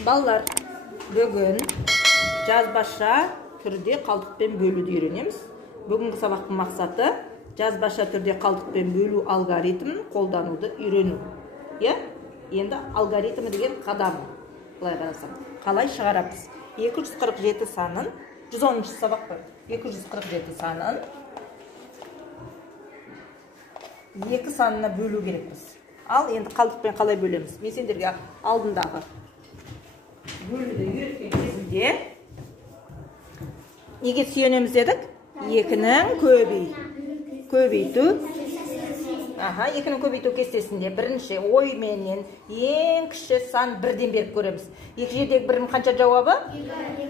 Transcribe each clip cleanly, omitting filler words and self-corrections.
Балалар, бүгін жазбаша түрде қалдықпен бөлуді үйренеміз. Бүгінгі сабақтың мақсаты жазбаша түрде қалдықпен бөлу алгоритмін қолдануды үйрену. Енді алгоритмі деген қадамы. Былай қарасам, қалай шығарамыз? 247 санын, 110 сабақ бар. 247 санын 2 санына бөлу керекпіз. Ал енді қалдықпен қалай бөлеміз? Мен сендерге алдындағы бөлуді үйреткен кезінде неге сүйенеміз дедік? 2-нің көбейту. Екінің көбейту кестесінде бірінші ойменен ең кіші сан 1-ден беріп көреміз. Екі жердегі 1-нің қанша жауабы?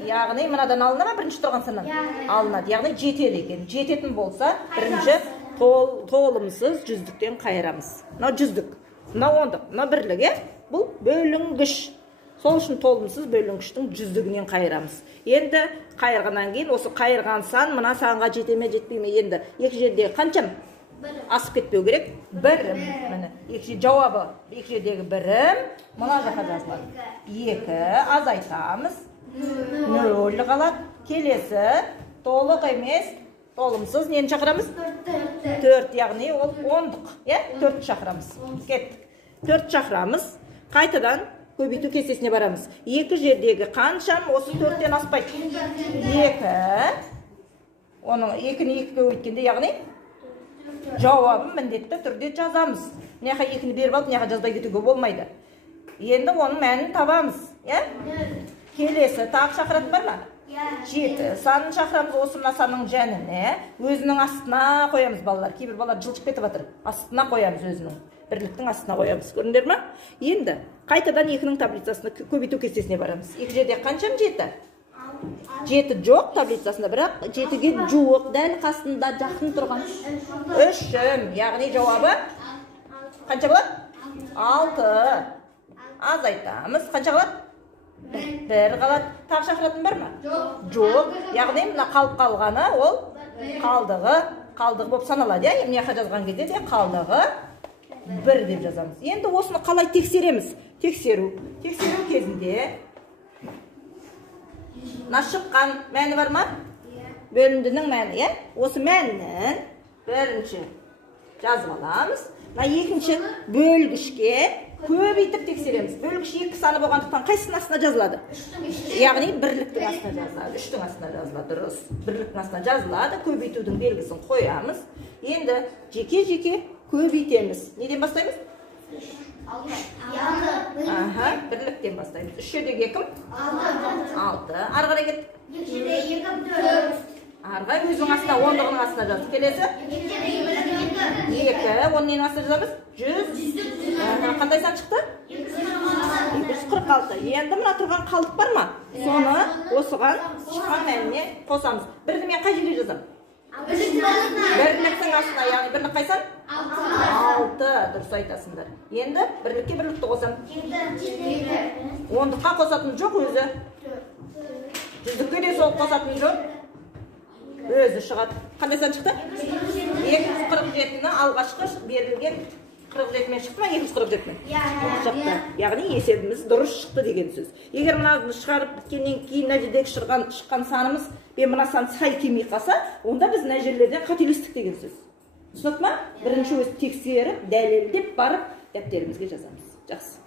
Яғни мынадан алынады ма? Бірінші тұрған саннан алынады. Яғни 7 екен. 7 болса, бірінші толымсыз жүздіктен қайырамыз. Мынау жүздік, мынау ондық, мынау бірлік, бұл бөлінгіш. Сол үшін толымсыз бөлінгіштің жүздігінен қайырамыз. Енді қайырғаннан кейін осы қайырған сан мына санға жете ме жетпей ме? Енді екі жердегі қаншам? Асып кетпеу керек. 1. Міне, жауабы екі жердегі 1, мына жаққа жазылады. 2 азайтамыз. 0 қалады. Келесі толық емес, толымсыз нені шақырамыз? 4, яғни ол ондық. 4 шақырамыз. Кеттік. 4 шақырамыз. Қайтадан көбейту кестесіне барамыз. Екі жердегі қаншам осы 4-тен аспайды? 2. Оның 2-ні 2-ге өйткенде, яғни жауабын міндетті түрде жазамыз. Неға 2-ні беріп алып, неға жазбай кетуге болмайды. Енді оның мәнін табамыз. Келесі тағы шақыратын бар ма? 7. Санын шақырамыз осы мына санның жәніне. Өзінің астына қоямыз балалар. Кейбір балалар жылжып кетіп жатыр. Астына қоямыз өзінің. Бірліктің астына қоямыз. Көрдіңдер ме? Енді қайтадан 2-нің таблицасына көбейту кестесіне барамыз. Екі жерде қаншам 7? 7 жоқ таблицасында, бірақ 7-ге жуық, дәл қасында жақын тұрған 3. Яғни жауабы қанша болады? 6. Азайтамыз. Қанша қалады? 1 қалады. Тағы шақыратын бар ма? Жоқ. Яғни мына қалып қалғаны ол қалдығы болып саналады. Мына жазған кезде де қалдығы 1 деп жазамыз. Енді осыны қалай тексереміз? Тексеру кезінде шыққан мәні бар ма? Бөліндінің мәні, осы мәнін бірінші жазып аламыз. Екінші бөлгішке көбейтіп тексереміз. Бөлгіш 2 саны болғандықтан қайсының астына жазылады? Яғни бірліктің астына жазылады. 3-тің астына жазылады. Дұрыс. Бірліктің астына жазылады. Көбейтудің белгісін қоямыз. Енді жеке-жеке көбейтеміз. Неден бастаймыз? Бірліктен бастаймыз. 3 жердегі 2? 6. Ары қарай кеттік. 4. Ары қарай өзінің астына, ондығының астына жаздық. Келесі? 2. Оның ненің астына жазамыз? 100. Қандай сан шықты? 246. Енді мына тұрған қалдық бар ма? Соны осыған шыққан мәніне қосамыз. Бірді мен қай жерге жазам? Бірліктің астына, яғни бірлік қай сан? 6. Дұрыс айтасыңдар. Енді бірлікке бірлікті қосам. 10-ға қосатын жоқ өзі. 100-ге де сол қосатын жоқ. Өзі шығады. Қандай сан шықты? 247-ні алғашқы берілген 47-мен шықты ма? 247-мен шықты. Яғни есебіміз дұрыс шықты деген сөз. Егер мұны шығарып біткеннен кейін мына жердегі шыққан санымыз мен мына сан сай келмей қалса, онда біз мына жерлерден қателестік деген сөз. Түсінікті ма? Бірінші өзі тексеріп, дәлелдеп барып дәптерімізге жазамыз. Жақсы.